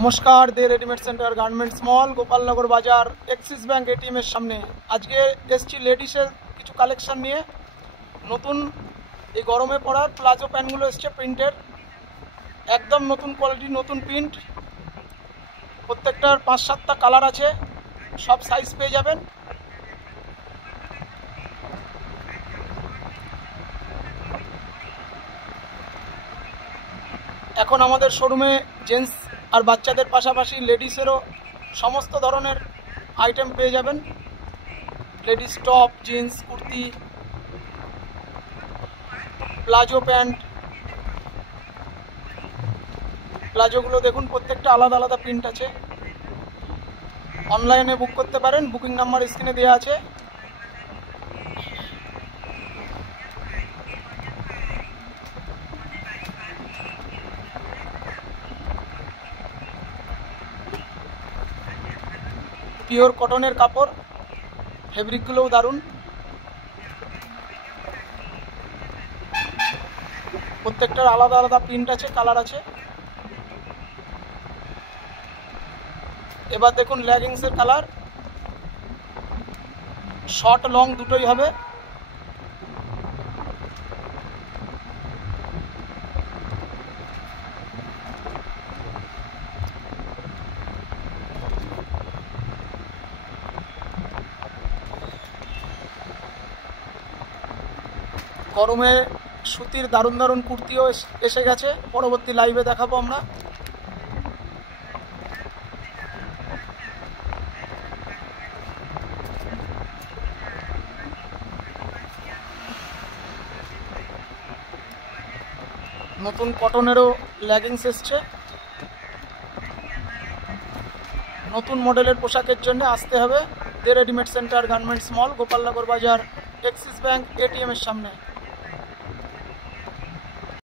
নমস্কার, দে readymade centre garments মল, গোপালনগর বাজার, axis bank এটিএমের সামনে। আজকে এসছি লেডিসের কিছু কালেকশন নিয়ে। নতুন এই গরমে পড়ার প্লাজো প্যান্টগুলো এসছে প্রিন্টের, একদম নতুন কোয়ালিটি, নতুন প্রিন্ট। প্রত্যেকটার 5-7টা কালার আছে, সব সাইজ পেয়ে যাবেন। এখন আমাদের শোরুমে জেন্টস আর বাচ্চাদের পাশাপাশি লেডিসেরও সমস্ত ধরনের আইটেম পেয়ে যাবেন। Ladies top, jeans, kurti, palazzo pant. প্লাজোগুলো দেখুন, প্রত্যেকটা আলাদা আলাদা প্রিন্ট আছে। অনলাইনে বুক করতে পারেন, বুকিং নাম্বার স্ক্রিনে দেওয়া আছে। পিওর কটনের কাপড়, ফেব্রিকগুলোও দারুণ। প্রত্যেকটার আলাদা আলাদা প্রিন্ট আছে, কালার আছে। এবার দেখুন লেগিংসের কালার, শর্ট লং দুটোই হবে। গরমে সুতির দারুণ দারুণ কুর্তিও এসে গেছে, পরবর্তী লাইভে দেখাবো আমরা। নতুন কটনেরও লেগিংস এসছে। নতুন মডেলের পোশাকের জন্য আসতে হবে দে রেডিমেড সেন্টার গার্মেন্টস মল, গোপালনগর বাজার, এক্সিস ব্যাংক এটিএমের সামনে।